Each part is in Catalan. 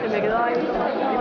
Que me quedo ahí tomando,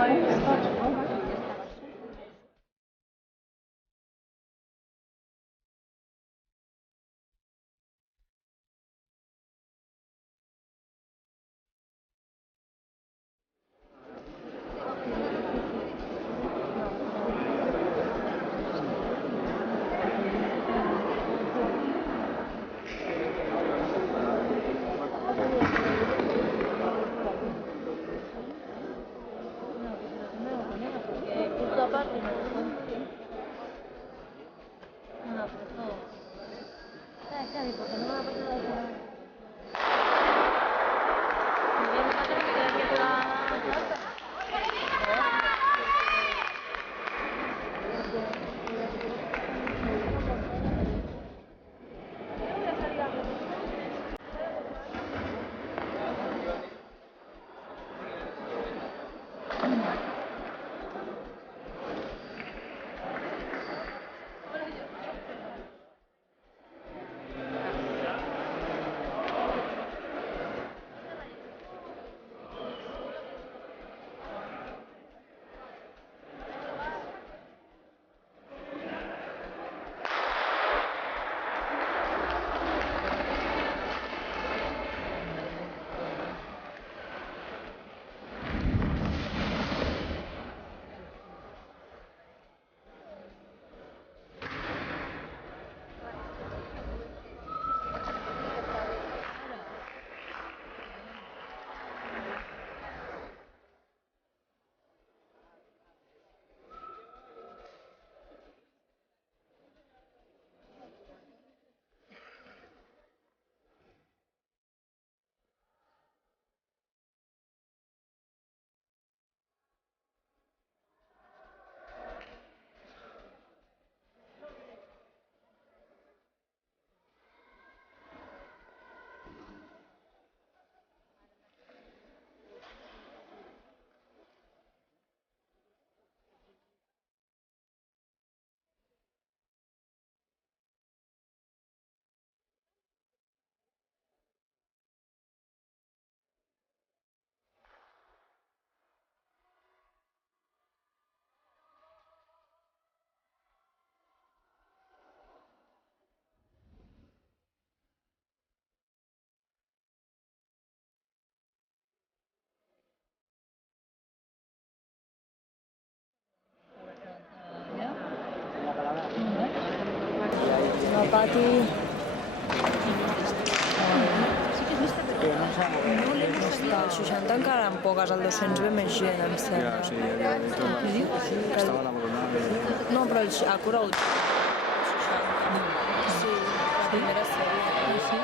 No, Pati. El 60 encara en poques, el 200 ve més gent, em sembla. Ja, sí, ja havia dit estava l'abandonat. No, però ha corregut. Sí, la primera sèrie. Sí.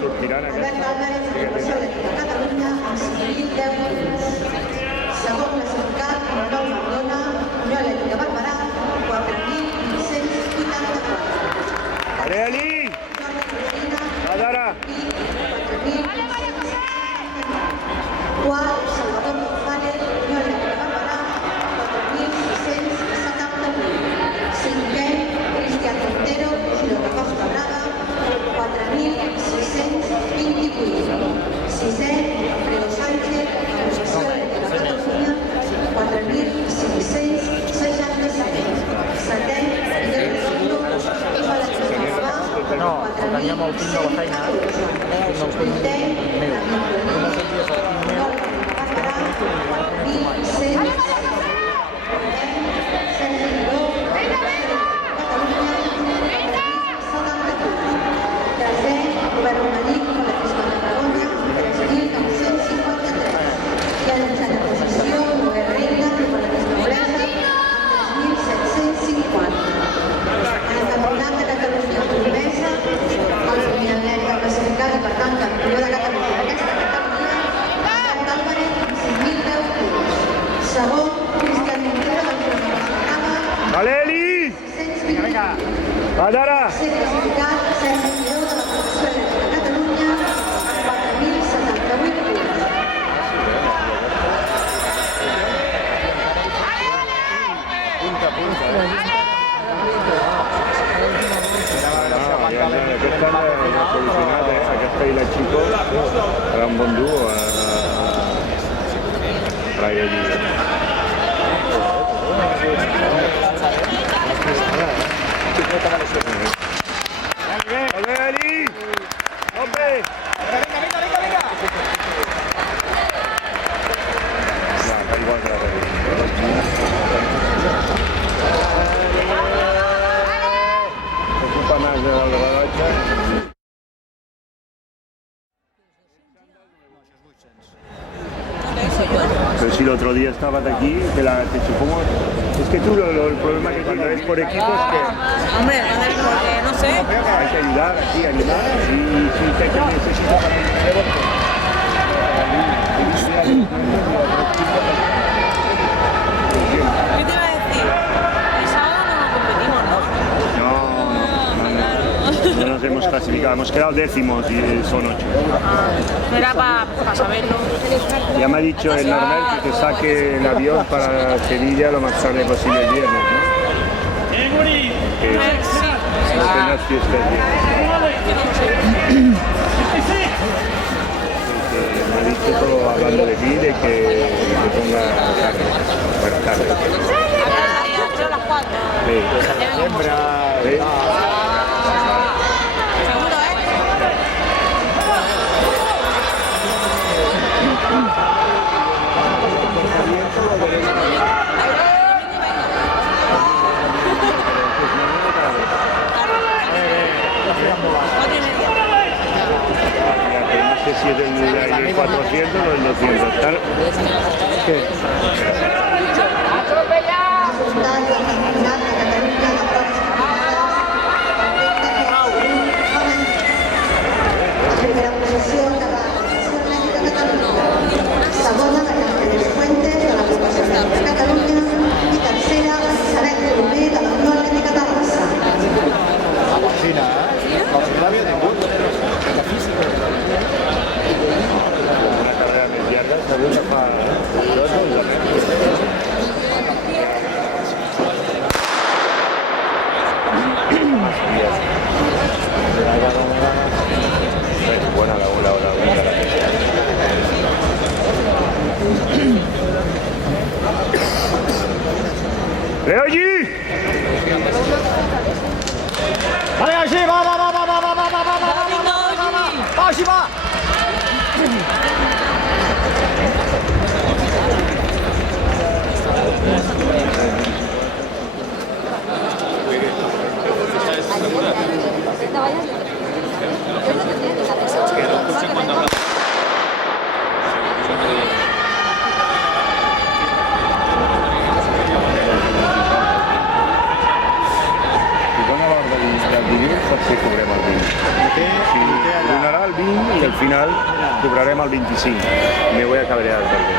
sortiran aquesta. Segon classificat, Manuel Madrona, Unió Elèctrica Barberà, 4.584. Reali. Adara. Quart, Salvador González, Unió Electrica Barà, 4.678. Cinquè, Cristian Montero, Girona Costa Brava, 4.628. Sisè, Alfredo Sánchez, Associació Electrica Catalunya, 4.567. Setè, Miguel Redondo, Equipa Electrica Urbà, No, teníem el pin de la feina. Vuitè, segon, Cristian Montero, del Girona Costa Brava, Valeli. 620. Adara. Ser classificat Sergi Miró de la Federació Electrica Catalunya, 4.078 punts. Aquesta ja solucionat, aquesta i la Chico serà un bon duo a l'aire lliure. Valeli! Hombre! Ja, igual que la ocupa más de la derecha. Pero si el otro día estabas aquí, te supongo... Es que tú el problema que cuando es por equipos es que Hombre, porque no sé. hay que ayudar aquí, animar, y si te necesitas para el rebote. ¿Qué te iba a decir? El sábado no competimos, ¿no? No nos hemos clasificado, hemos quedado décimos y son 8. Era para saberlo. Ya me ha dicho el normal que te saque el avión para Sevilla lo más tarde posible el viernes, ¿no? Que Sí. tengas fiesta el viernes. Me ha dicho todo hablando de ti, de que te ponga tarde. Bueno, tarde. A las 4. Sí. Sí. Seguro, ¿eh? No sé si es el 400 o el 200. Claro. ¿Qué? Primera posició de la Federació Electrica Catalunya, segona la Carles Fuentes de la Federació Electrica Catalunya i tercera Elisabet Colomer de la Unió Electrica Terrassa. Una carrera més llarga, segur que fa 2 o 11 metres. Buena la ¡Leoyi! Vale, així, va, així, va! Potser cobrem el 20. Sí, donarà el 20 i al final cobrarem el 25. Me voy a cabrear també.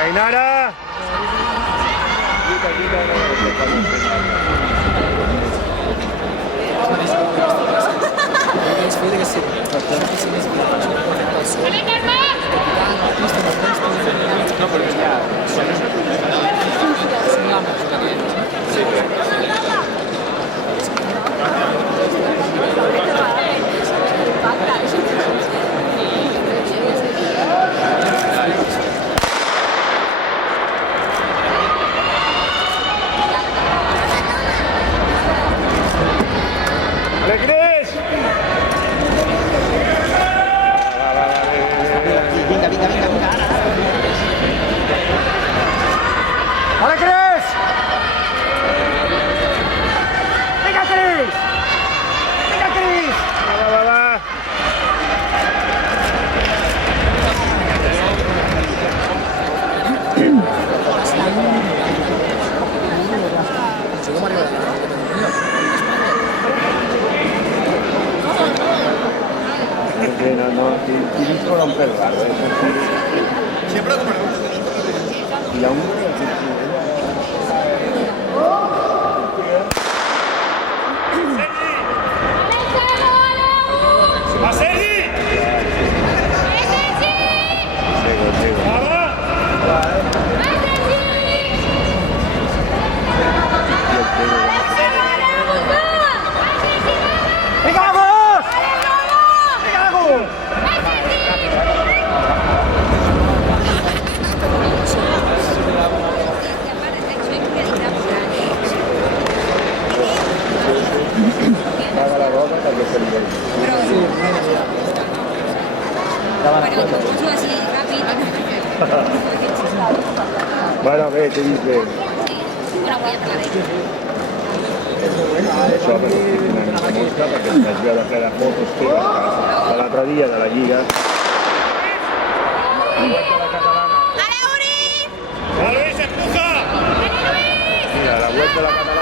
Ainara! rompe el barro. Siempre como Y aún ¡A Sergi! paga la roba perquè se li veu. Bueno, tu poso així ràpid. Bueno, bé, què dius bé? Bueno, avui ja parlaré. Això per estic una mica mosca perquè em vaig veure que la fotos teves de l'altre dia de la Lliga. La web de la catalana. ¡Luis, empuja! Mira, la web de la catalana